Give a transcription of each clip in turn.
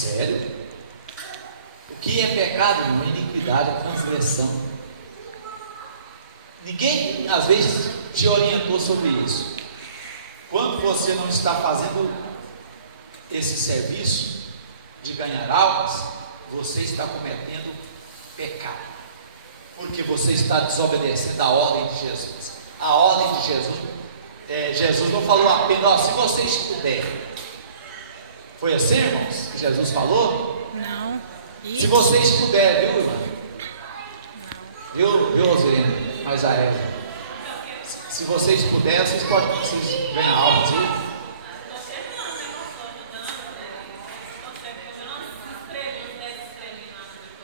Sério? O que é pecado, irmão? Iniquidade, transgressão. Ninguém, às vezes, te orientou sobre isso. Quando você não está fazendo esse serviço de ganhar almas, você está cometendo pecado, porque você está desobedecendo a ordem de Jesus. A ordem de Jesus, Jesus não falou apenas, se vocês puderem. Foi assim, irmãos, que Jesus falou? Não. Se vocês puderem, viu, irmã? Viu, Rosirena? Mas a Eva. Se vocês puderem, vocês podem ganhar almas, viu?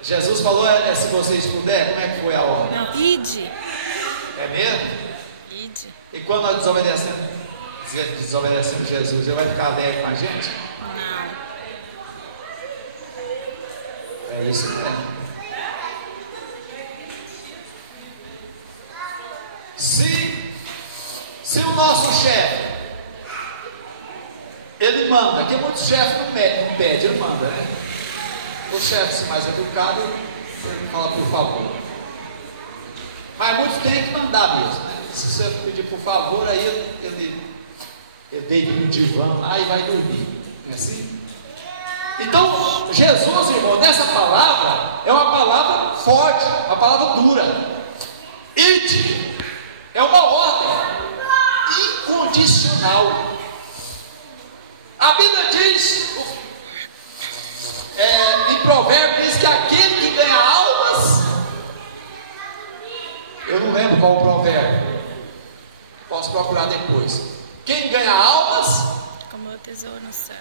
Jesus falou, se vocês puderem, como é que foi a ordem? Não, ide. É mesmo? Ide. E quando nós desobedecemos Jesus, ele vai ficar alegre com a gente? Não. É isso mesmo. Se o nosso chefe, ele manda, que muitos chefes não pedem, ele manda, né? O chefe mais educado, ele fala por favor. Mas muitos têm que mandar mesmo, né? Se você pedir por favor, aí ele deita no divã lá e vai dormir. Não é assim? Então, Jesus, irmão, nessa palavra, é uma palavra forte, uma palavra dura. Ide é uma ordem incondicional. A Bíblia diz, em Provérbios, diz que aquele que ganha almas, eu não lembro qual o provérbio, posso procurar depois. Quem ganha almas, Como o tesouro no céu.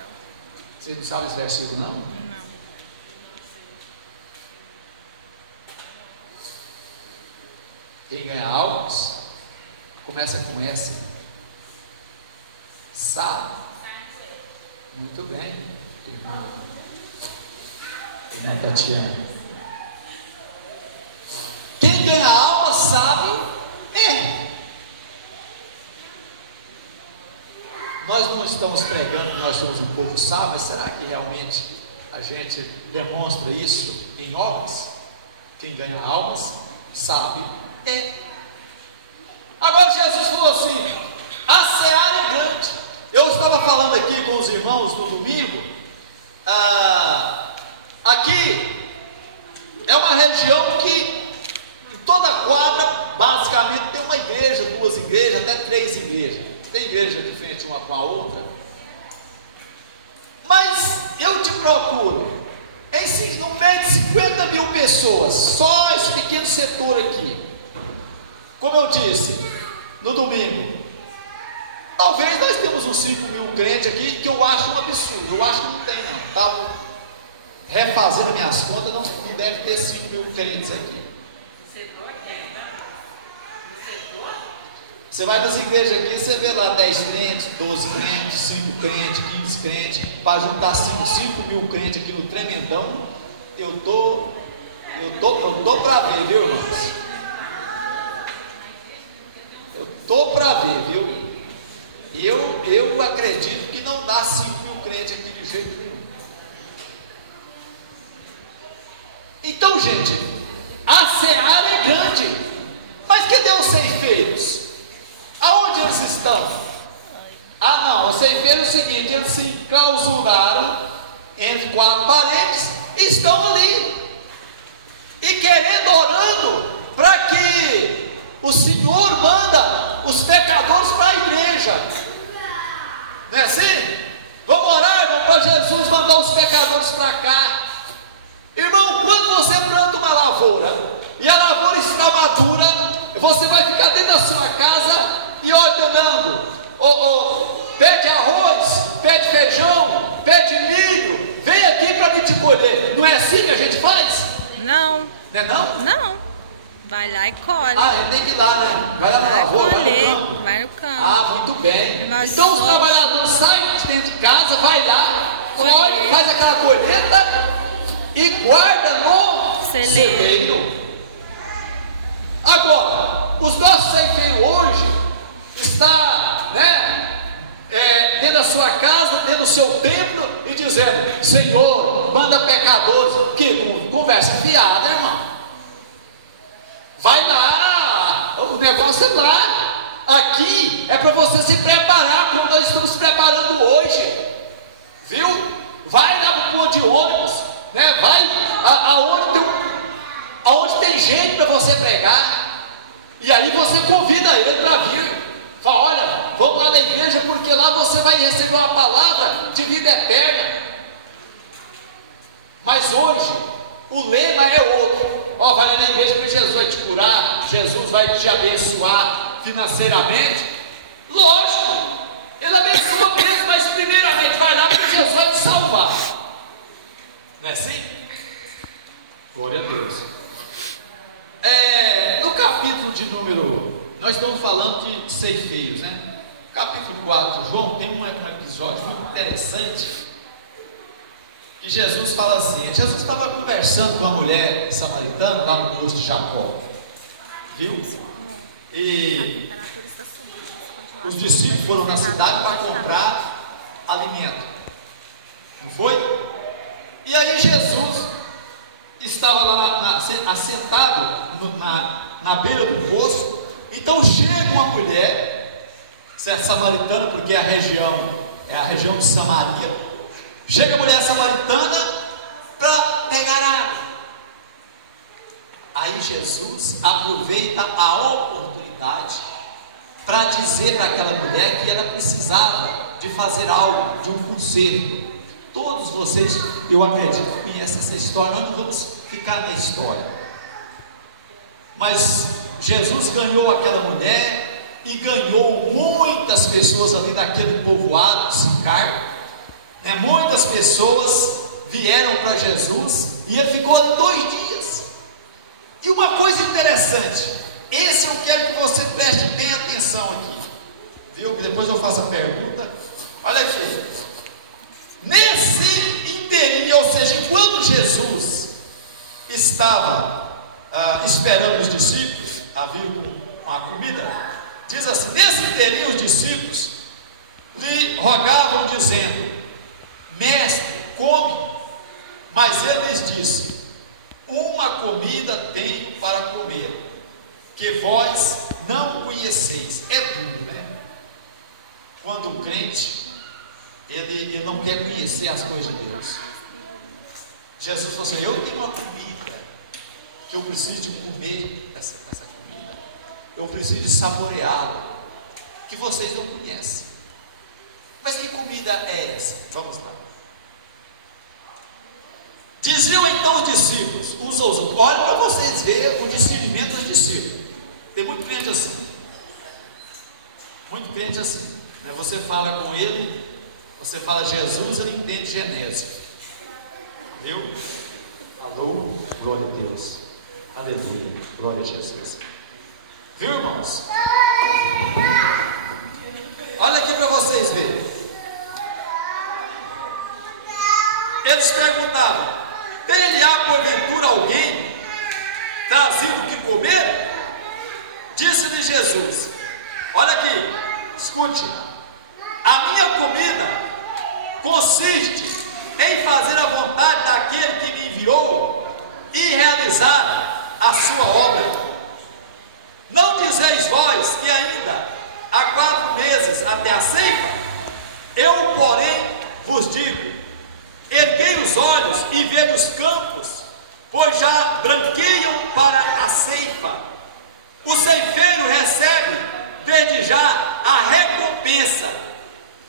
você não sabe esse versículo não? Não. Quem ganha almas, começa com S. Sabe? Muito bem. Irmã Tatiana. Quem ganha alma sabe. Nós não estamos pregando que nós somos um povo sábio, mas será que realmente a gente demonstra isso em obras? Quem ganha almas sabe. Agora Jesus falou assim: a seara é grande. Eu estava falando aqui com os irmãos no domingo. Aqui é uma região que em toda a quadra basicamente tem uma igreja, 2 igrejas, até 3 igrejas. Tem igreja de frente uma com a outra. Mas eu te procuro no meio de 50 mil pessoas, só esse pequeno setor aqui. Como eu disse no domingo, talvez nós temos uns 5 mil crentes aqui, que eu acho um absurdo. Eu acho que não tem não. Estava refazendo minhas contas, não deve ter 5 mil crentes aqui. Você vai nas igrejas aqui, você vê lá 10 crentes, 12 crentes, 5 crentes, 15 crentes, para juntar 5 mil crentes aqui no tremendão. Eu tô para ver, viu, irmãos? Eu tô para ver, viu? Eu acredito que não dá 5 mil crentes aqui de jeito nenhum. Então, gente, a seara é grande, mas cadê os ceifeiros? Aonde eles estão? Não, os ceifeiros é o seguinte: eles se clausuraram entre 4 paredes e estão ali, e querendo, orando, para que o Senhor manda os pecadores para a igreja. Não é assim? Vamos orar, irmão, para Jesus mandar os pecadores para cá. Irmão, quando você planta uma lavoura e a lavoura está madura, você vai ficar dentro da sua casa e ordenando: pede arroz, pede feijão, pede milho, vem aqui para me te colher. Não é assim que a gente faz? Não. Não é não? Não. Vai lá e colhe. Ele tem que ir lá, né? Vai lá na lavoura, vai no campo. Vai no campo. Muito bem. Nós então os somos... trabalhadores saem de dentro de casa, vai lá, colhe, faz aquela colheita e guarda no celeiro. Agora, os nossos ceifeiros hoje está, dentro da sua casa, dentro do no seu templo e dizendo: Senhor, manda pecadores. Que conversa fiada, irmão. Vai lá, o negócio é lá. Aqui é para você se preparar, como nós estamos preparando hoje, viu? Vai lá para o ponto de ônibus, né? Vai aonde tem gente para você pregar, e aí você convida ele para vir. Fala: olha, vamos lá na igreja, porque lá você vai receber uma palavra de vida eterna. Mas hoje o lema é outro. Ó, vai lá na igreja porque Jesus vai te curar, Jesus vai te abençoar financeiramente. Lógico, ele abençoa mesmo, mas primeiramente vai lá porque Jesus vai te salvar. Não é assim? Glória a Deus. No capítulo de número, nós estamos falando de ceifeiros, né? Capítulo 4, João, tem um episódio muito interessante, que Jesus fala assim. Jesus estava conversando com uma mulher samaritana lá no poço de Jacó, viu? E os discípulos foram na cidade para comprar alimento, não foi? E aí Jesus estava lá assentado na beira do poço. Então chega uma mulher, certa samaritana, porque é a região de Samaria. Chega a mulher samaritana para pegar água. Aí Jesus aproveita a oportunidade para dizer para aquela mulher que ela precisava de fazer algo, de um conserto. Todos vocês, eu acredito, conhecem essa história. Nós não vamos ficar na história, mas Jesus ganhou aquela mulher e ganhou muitas pessoas ali daquele povoado de Sicar, né? Muitas pessoas vieram para Jesus e ele ficou ali 2 dias. E uma coisa interessante, esse eu quero que você preste bem atenção aqui, viu? Depois eu faço a pergunta. Olha aqui, nesse inteirinho, ou seja, enquanto Jesus estava esperando os discípulos a vir com a comida, diz assim: nesse inteirinho os discípulos lhe rogavam dizendo: mestre, come. Mas ele lhes disse: uma comida tenho para comer, que vós não conheceis. É duro, né? Quando o crente ele não quer conhecer as coisas de Deus. Jesus falou assim: eu tenho uma comida que eu preciso de comer essa comida, eu preciso de saboreá-la, que vocês não conhecem. Mas que comida é essa? Vamos lá. Diziam então os discípulos uns aos outros. Olha para vocês verem o discernimento dos discípulos. Tem muito crente assim. Muito crente assim, né? Você fala com ele, você fala Jesus, ele entende Genésio. Viu? Alô, glória a Deus. Aleluia, glória a Jesus. Viu, irmãos? Olha aqui para vocês verem. Eles perguntavam: ter-lhe-á porventura alguém trazido o que comer? Disse-lhe Jesus: olha aqui, escute. A minha comida consiste em fazer a vontade daquele que me enviou e realizar a sua obra. Não dizeis vós que ainda há 4 meses até a ceifa? Eu, porém, vos digo: erguei os olhos e vede os campos, pois já branqueiam para a ceifa. O ceifeiro recebe desde já a recompensa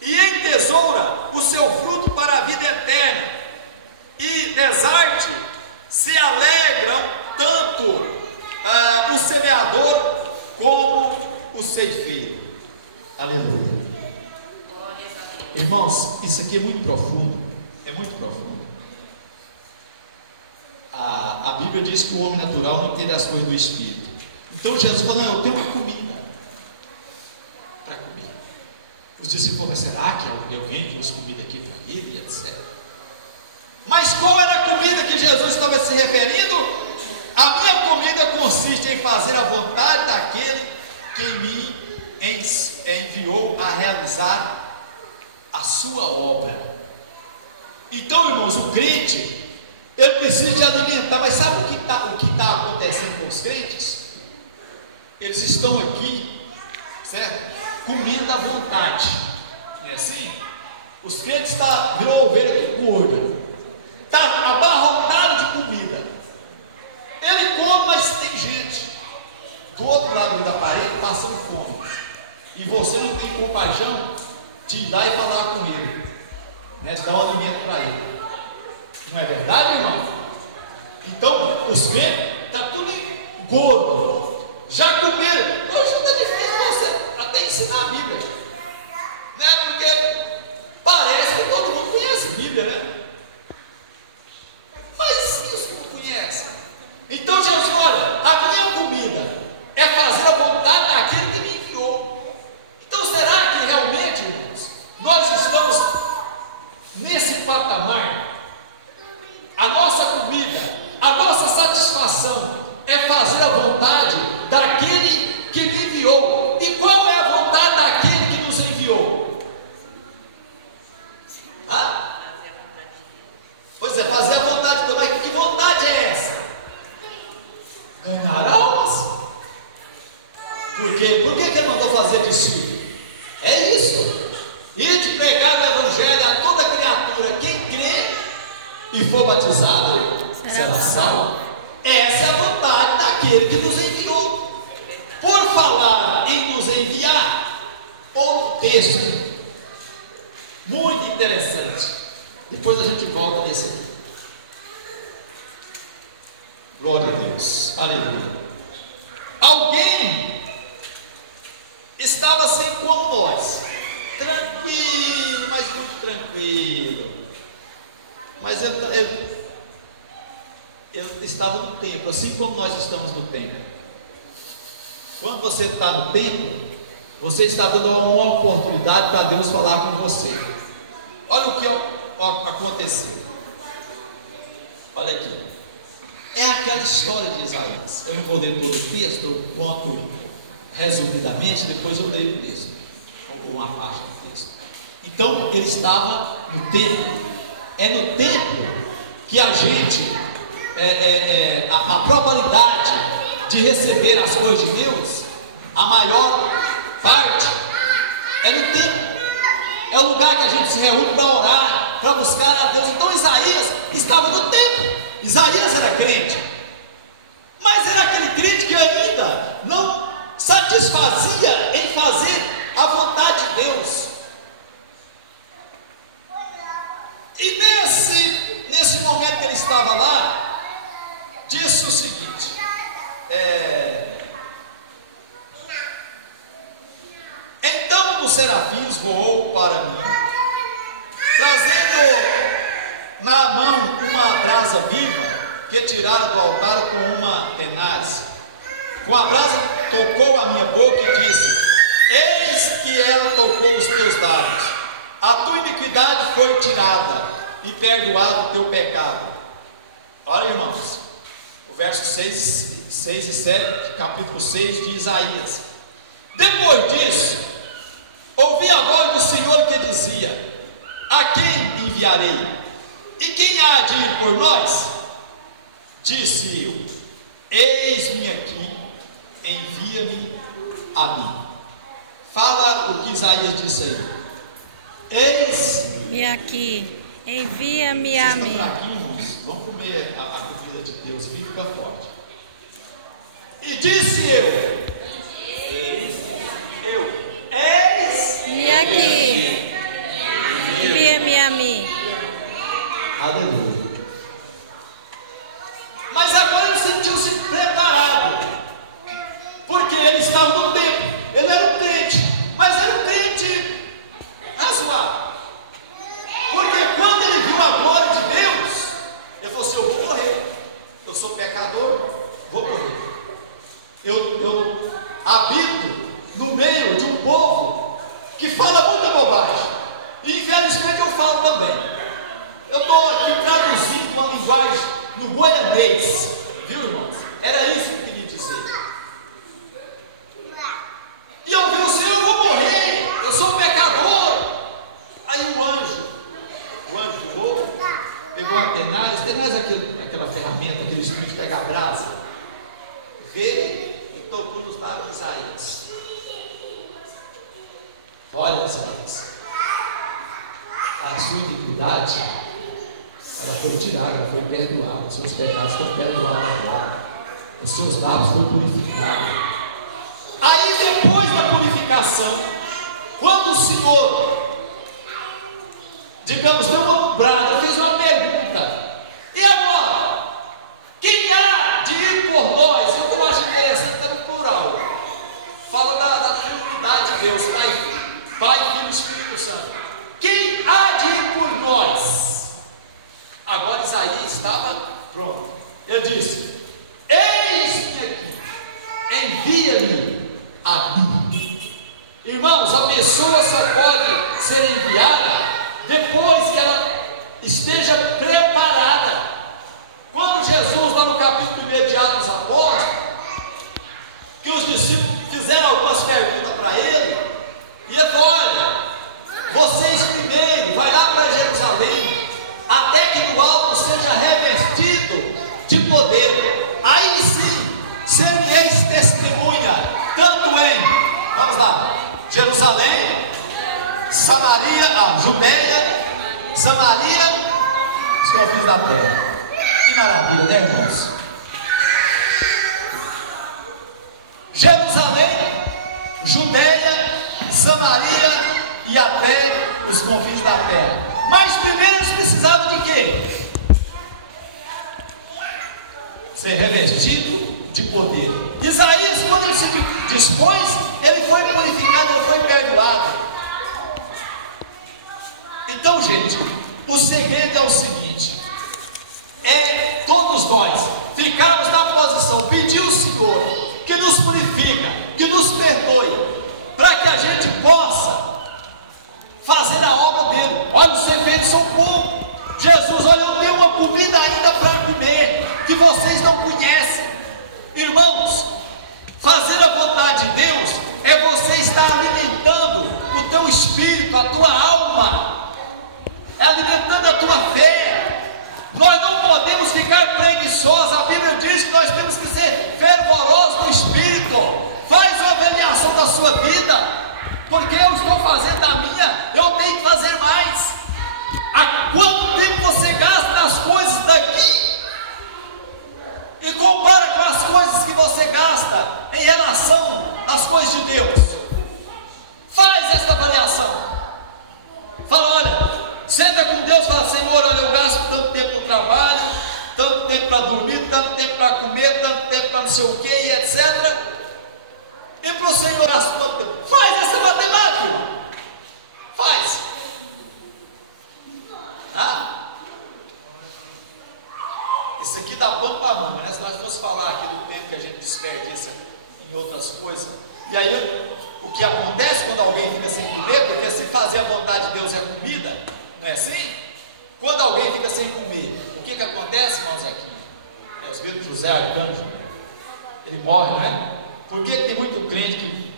e entesoura o seu fruto para a vida eterna. E desarte se alegram tanto o semeador como o ceifeiro. Aleluia. Irmãos, isso aqui é muito profundo. É muito profundo. A Bíblia diz que o homem natural não entende as coisas do Espírito. Então Jesus falou: não, eu tenho uma comida para comer. Os discípulos falaram: será que alguém trouxe comida aqui para ele? Etc. Mas qual era a comida que Jesus estava se referindo? A minha comida consiste em fazer a vontade daquele que me enviou a realizar a sua sua obra. Então, irmãos, o crente, ele precisa de alimentar. Mas sabe o que está acontecendo com os crentes? Eles estão aqui, certo? Comendo à vontade. Não é assim? Os crentes virou ovelha gorda. Está abarrotado de comida. Ele come, mas tem gente do outro lado da parede passando fome. E você não tem compaixão de ir lá e falar com ele, né? De dar um alimento para ele. Não é verdade, irmão? Então, os crentes estão tudo gordo. Já comeram. Hoje está difícil você até ensinar a Bíblia. Né? Porque parece que todo mundo conhece a Bíblia, né? Mas e os que não conhecem? Então Jesus, olha, a minha comida é fazer a vontade daquele que me enviou. Então será que realmente, irmãos, nós estamos nesse patamar? A nossa comida, a nossa satisfação é fazer a vontade daquele que me enviou. E qual é a vontade daquele que nos enviou? Pois é, fazer a vontade de Deus. Mas que vontade é essa? Ganhar almas. Por quê? Por que ele mandou fazer discípulo? É isso. E de pregar o evangelho a toda criatura. Quem crê e for batizado será salvo. Essa é a vontade daquele que nos enviou. Por falar em nos enviar, outro texto muito interessante. Depois a gente volta nesse aqui. Glória a Deus. Aleluia. Alguém estava assim como nós, tranquilo, mas muito tranquilo. Mas ele estava no templo, assim como nós estamos no templo. Quando você está no templo, você está dando uma oportunidade para Deus falar com você. Olha o que aconteceu. Olha aqui. É aquela história de Isaías. Eu não vou ler todo o texto, eu conto resumidamente, depois eu leio o texto, ou uma parte do texto. Então, ele estava no templo. É no templo que a gente, a probabilidade de receber as coisas de Deus, a maior parte, é no templo. É o lugar que a gente se reúne para orar, para buscar a Deus. Então Isaías estava no templo. Isaías era crente, mas era aquele crente que ainda não satisfazia em fazer a vontade de Deus. E nesse momento que ele estava lá, disse o seguinte: então um dos serafins voou para mim, trazendo na mão uma brasa viva que tirara do altar com uma tenaz. Com a brasa tocou a minha boca e disse: eis que ela tocou os teus lábios, a tua iniquidade foi tirada e perdoado o teu pecado. Olha, irmãos, o verso 6 e 7, capítulo 6 de Isaías. Depois disso, ouvi a voz do Senhor que dizia: a quem enviarei? E quem há de ir por nós? Disse eu: eis-me aqui, envia-me a mim. Fala o que Isaías disse aí. Eis-me aqui, envia-me a mim. Vamos comer a comida de Deus e fica forte. E disse eu: eis-me aqui, envia-me a mim. Aleluia. Mas agora ele sentiu-se preparado, porque ele estava no templo. Ele era um crente, mas era um crente razoável. Porque quando ele viu a glória de Deus, ele falou assim: eu vou morrer. Eu sou pecador, vou morrer. Eu habito no meio de um povo que fala muita bobagem. E infelizmente eu falo também. Eu estou aqui traduzindo pegou a tenaz é aquela ferramenta, aquele instrumento que pega a brasa, veio e tocou nos lábios de Isaías. Olha, Isaías, a sua iniquidade, ela foi tirada, ela foi perdoada, os seus pecados foram perdoados agora, os seus lábios foram purificados. Aí depois da purificação, quando o Senhor, digamos, deu uma brada, fez uma pergunta, e agora? Quem há de ir por nós? Eu acho interessante, está no plural, fala da Trindade de Deus, Pai, Filho e Espírito Santo. Quem há de ir por nós? Agora Isaías estava pronto. Ele disse: eis-me aqui, envia-me a mim. Irmãos, a pessoa só pode ser enviada depois que ela esteja preparada. Quando Jesus, lá no capítulo 1 de Atos dos Apóstolos, que os discípulos fizeram algumas perguntas para ele, e ele falou: olha, vocês primeiro vai lá para Jerusalém, até que do alto seja revestido de poder. Aí sim, ser-me-eis testemunha, tanto em, vamos lá, Jerusalém, Samaria, Judeia, Samaria, os confins da terra. Que maravilha, né, irmãos? Jerusalém, Judeia, Samaria e até os confins da terra. Mas primeiro eles precisavam de quê? Ser revestido de poder. Isaías, quando ele se dispôs, ele foi purificado, ele foi perdoado. Então, gente, o segredo é o seguinte: é todos nós ficarmos na posição, pedir ao Senhor que nos purifica, que nos perdoe, para que a gente possa fazer a obra dele. Olha, os efeitos são poucos. Jesus, olha, eu tenho uma comida ainda para comer, que vocês não conhecem. Irmãos, fazer a vontade de Deus é você estar alimentando o teu espírito, a tua alma, é alimentando a tua fé. Nós não podemos ficar preguiçosos. A Bíblia diz que nós temos que ser fervorosos no espírito. Faz uma avaliação da sua vida, porque eu estou fazendo a minha, eu tenho que fazer mais. Há quanto tempo você gasta nas coisas daqui e compara com as coisas que você gasta em relação às coisas de Deus? Faz esta avaliação. Fala: olha, senta com Deus e fala: Senhor, olha, eu gasto tanto tempo no trabalho, tanto tempo para dormir, tanto tempo para comer, tanto tempo para não sei o que, e etc. E para o Senhor gasto tanto tempo. Faz essa matemática, irmão. Faz. Isso aqui dá pão para a mão, né? Se nós fossemos falar aqui do tempo que a gente desperdiça em outras coisas. E aí, o que acontece quando alguém fica sem comer, porque se fazer a vontade de Deus é comida, não é assim? Quando alguém fica sem comer, o que acontece, irmãos, aqui? Os viram de José Arcanjo, ele morre, não é? Por que tem muito crente que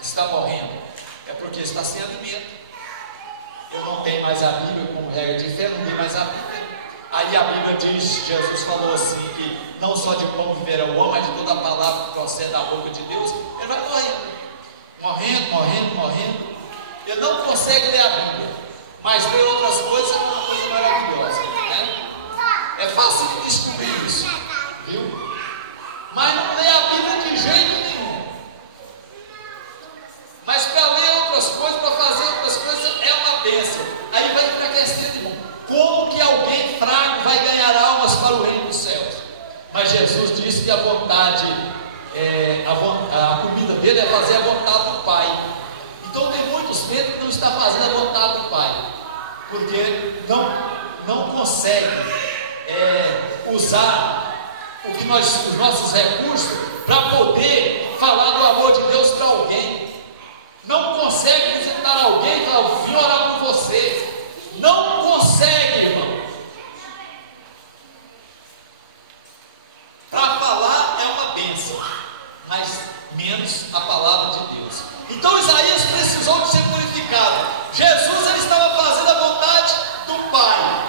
está morrendo? É porque está sem alimento. Eu não tenho mais a Bíblia como regra de fé, não tenho mais a Bíblia. Aí a Bíblia diz, Jesus falou assim, que não só de pão viverá o homem, mas de toda a palavra que procede da boca de Deus. Ele vai morrendo. Ele não consegue ler a Bíblia, mas ler outras coisas é uma coisa maravilhosa, né? É fácil de descobrir isso, viu? Mas não lê a Bíblia de jeito nenhum. Mas para ler outras coisas, para fazer outras coisas, é uma bênção. Aí vai enfraquecendo, irmão. Como que alguém fraco vai ganhar almas para o reino dos céus? Mas Jesus disse que a vontade, a comida dele é fazer a vontade do Pai. Então tem muitos crentes que não estão fazendo a vontade do Pai, porque não conseguem usar os nossos recursos para poder falar do amor de Deus para alguém. Não consegue visitar alguém e falar: eu vim orar por você. Não consegue, irmão. Para falar é uma bênção, mas menos a palavra de Deus. Então Isaías precisou de ser purificado. Jesus, ele estava fazendo a vontade do Pai.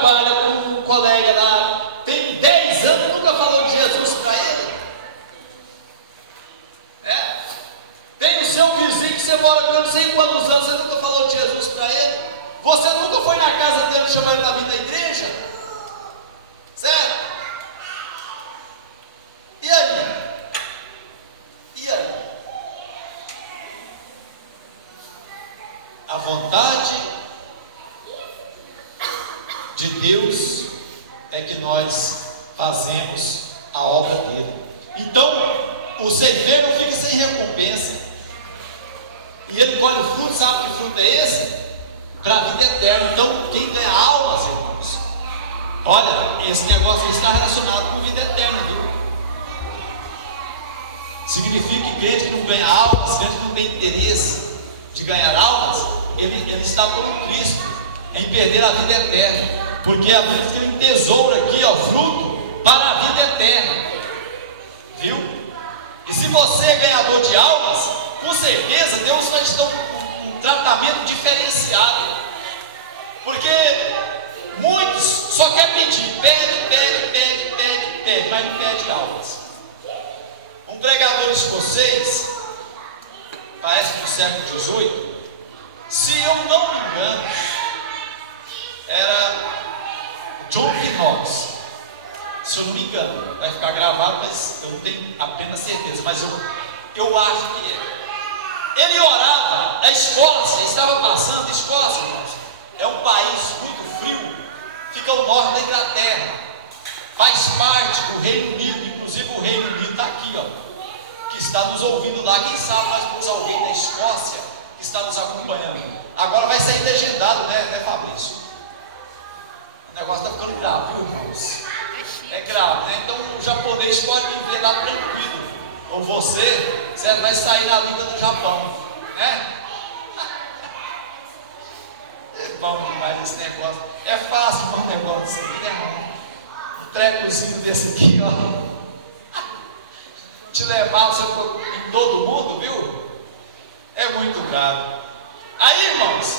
trabalha com um colega lá, tem 10 anos e nunca falou de Jesus para ele? Tem o seu vizinho que você mora com não sei quantos anos, você nunca falou de Jesus para ele? Você nunca foi na casa dele chamar ele para vir na igreja? Sério? E aí? E aí? A vontade de Deus é que nós fazemos a obra dele. Então, o ceifeiro não fica sem recompensa. E ele colhe o fruto, sabe que fruto é esse? Para a vida eterna. Então, quem ganha almas, irmãos, olha, esse negócio está relacionado com vida eterna, viu? Significa que crente que não ganha almas, crente que não tem interesse de ganhar almas, ele está como Cristo, em perder a vida eterna. Porque a Bíblia diz que ele tesoura aqui, ó, fruto para a vida eterna. Viu? E se você é ganhador de almas, com certeza Deus vai te dar um tratamento diferenciado. Porque muitos só querem pedir, pede, mas não pede almas. Um pregador escocês, parece que no século XVIII, se eu não me engano, era John Knox, se eu não me engano, vai ficar gravado, mas eu não tenho apenas certeza, mas eu acho que é. Ele orava, a Escócia estava passando, Escócia, irmãos, é um país muito frio, fica ao norte da Inglaterra, faz parte do Reino Unido, inclusive o Reino Unido está aqui, ó, que está nos ouvindo lá. Quem sabe nós temos alguém da Escócia que está nos acompanhando. Agora vai sair legendado, né, Fabrício? O negócio está ficando grave, viu, irmãos? É grave, né? Então o japonês pode viver lá tranquilo. Ou você vai sair na língua do Japão, né? É bom demais esse negócio. É fácil um negócio desse aqui, né, irmão? Um trecozinho desse aqui, ó. Te levar você em todo mundo, viu? É muito grave. Aí, irmãos,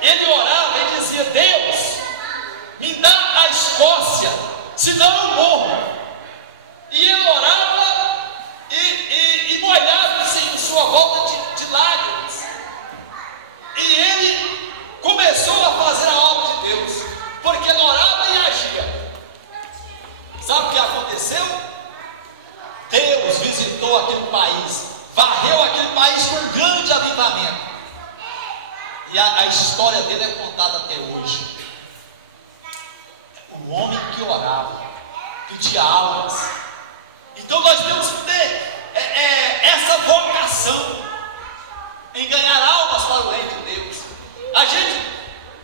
ele orava e dizia: Deus, me dá a Escócia, senão eu morro. E ele orava e molhava-se em sua volta de lágrimas. E ele começou a fazer a obra de Deus, porque ele orava e agia. Sabe o que aconteceu? Deus visitou aquele país, varreu aquele país com um grande avivamento. E a história dele é contada até hoje. O homem que orava, pedia almas. Então nós temos que ter essa vocação em ganhar almas para o reino de Deus. A gente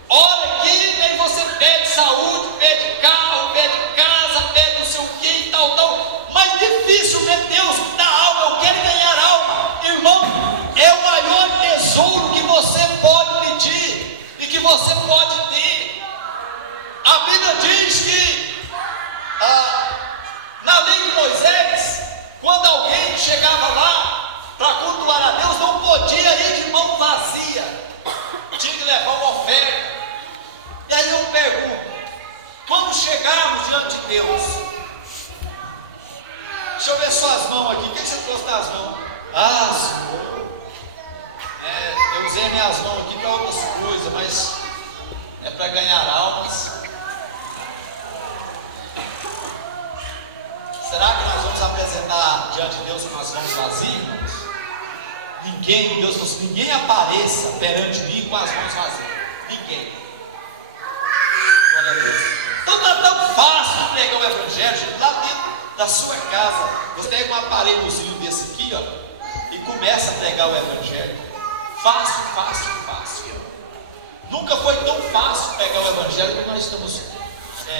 ora aqui e aí você pede saúde, pede carro, pede casa, pede não sei o que e tal. Mas dificilmente Deus dá alma. Eu quero ganhar alma. Irmão, é o maior tesouro que você pode pedir e que você pode ter. A Bíblia diz que na lei de Moisés, quando alguém chegava lá para cultuar a Deus, não podia ir de mão vazia, tinha que levar uma oferta. E aí eu pergunto: quando chegarmos diante de Deus, deixa eu ver suas mãos aqui, o que você trouxe nas mãos? Senhor, eu usei minhas mãos aqui para outras coisas, mas é para ganhar almas. Será que nós vamos apresentar diante de Deus com as mãos vazias? Deus falou assim: ninguém apareça perante mim com as mãos vazias. Ninguém. Glória a Deus. Então está tão fácil pregar o Evangelho, gente, lá dentro da sua casa. Você pega um aparelhozinho desse aqui, ó, e começa a pregar o Evangelho. Fácil, fácil, fácil. Nunca foi tão fácil pregar o Evangelho como nós estamos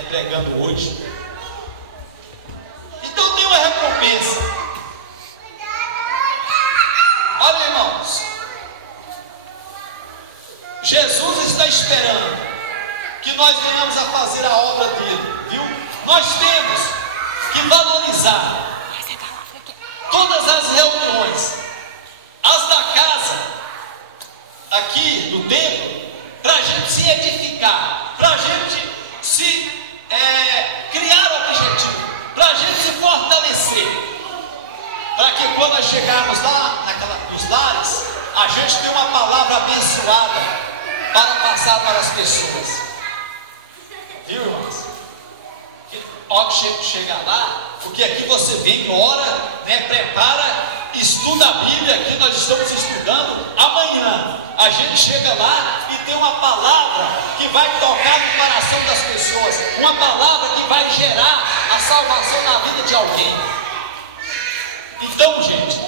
pregando hoje. Então tem uma recompensa. Olha, irmãos, Jesus está esperando que nós venhamos a fazer a obra dele, viu? Nós temos que valorizar todas as reuniões, as da casa, aqui do templo, para a gente se edificar, para a gente se chegarmos lá nos lares, a gente tem uma palavra abençoada para passar para as pessoas. Viu, irmãos? Ó, que chegar lá, porque aqui você vem, ora, né, prepara, estuda a Bíblia. Aqui nós estamos estudando. Amanhã a gente chega lá e tem uma palavra que vai tocar no coração das pessoas, uma palavra que vai gerar a salvação na vida de alguém. Então, gente,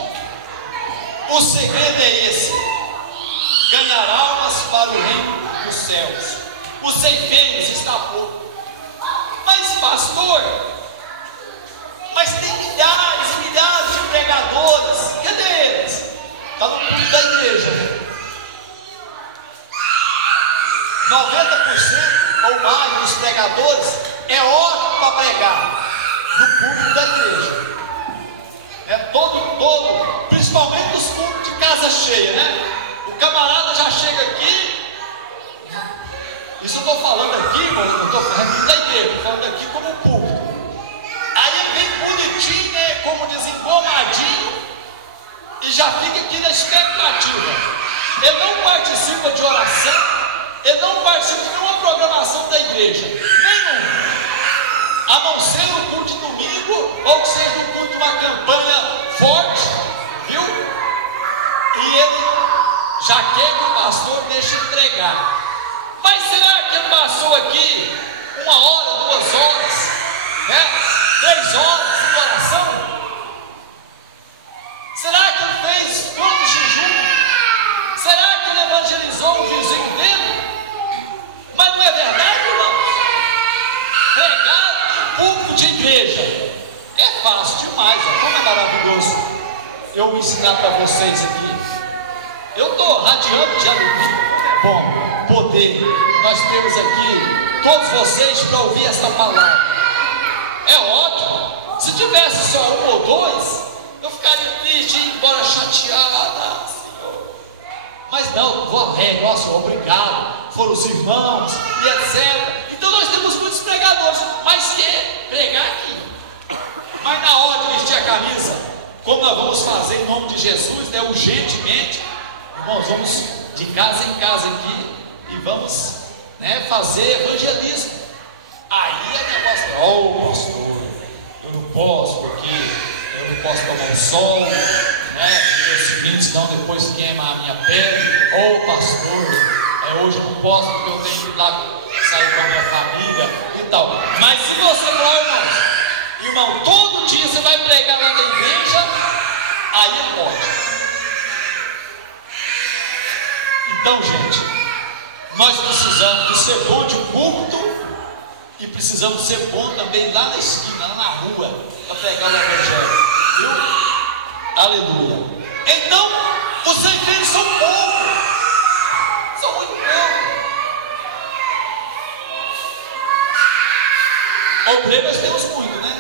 o segredo é esse: ganhar almas para o reino dos céus. Os ceifeiros está pouco. Mas pastor, mas tem milhares e milhares de pregadores. Cadê eles? Está no culto da igreja. 90% ou mais dos pregadores é ótimo para pregar no culto da igreja. É todo, principalmente nos cultos de casa cheia, né? O camarada já chega aqui. Isso eu estou falando aqui, irmão, não estou falando da igreja, estou falando aqui como público. Aí vem bonitinho, né, como diz, engomadinho, e já fica aqui na expectativa. Ele não participa de oração, ele não participa de nenhuma programação da igreja, nenhuma, a não ser um culto de domingo, ou que seja um culto de uma campanha forte, viu? E ele já quer que o pastor deixe entregar. Mas será que ele passou aqui 1 hora, 2 horas, né? 3 horas de oração? Será que ele fez todo jejum? Será que ele evangelizou o vizinho dele? Mas não é verdade, irmão? Pregar em público de igreja é fácil demais, ó. Como é maravilhoso eu ensinar para vocês aqui. Eu estou radiando de alegria. Bom, poder, nós temos aqui todos vocês para ouvir esta palavra. É ótimo. Se tivesse só 1 ou 2, eu ficaria triste e ir embora chateada, Senhor. Mas não, vou alegre, nossa, obrigado, foram os irmãos e etc. Então nós temos muitos pregadores, mas quer pregar aqui. Mas na hora de vestir a camisa, como nós vamos fazer em nome de Jesus, né, urgentemente, irmãos, vamos de casa em casa aqui e vamos, né, fazer evangelismo. Aí é negócio, pastor, eu não posso, porque eu não posso tomar o sol, né, porque é o seguinte, senão depois queima a minha pele. Pastor, hoje eu não posso, porque eu tenho que ir lá sair com a minha família e tal. Mas se você falar, irmão, todo dia você vai pregar lá na igreja, aí pode. Então, gente, nós precisamos de ser bom de culto e precisamos ser bom também lá na esquina, lá na rua, para pregar o evangelho. Viu? Aleluia. Então, os ceifeiros são poucos, são muito poucos. Obreiros nós temos muito, né?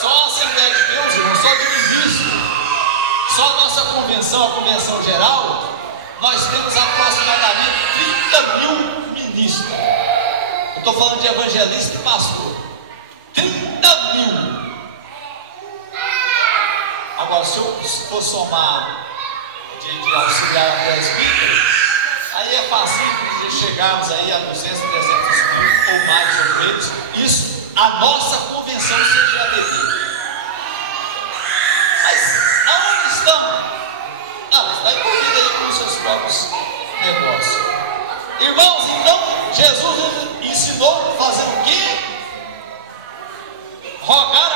Só a Assembleia de Deus, irmão, só de ministro, só a nossa convenção, a convenção geral, nós temos aproximadamente 30 mil ministros. Eu estou falando de evangelista e pastor. 30 mil. Agora, se eu for somar de auxiliar a presbítero, aí é fácil de chegarmos aí a 200, 300 mil ou mais obreiros. Isso, a nossa convenção CGADD. Mas aonde estão? Está envolvido aí com os seus próprios negócios. Irmãos, então Jesus ensinou a fazer o quê? Rogar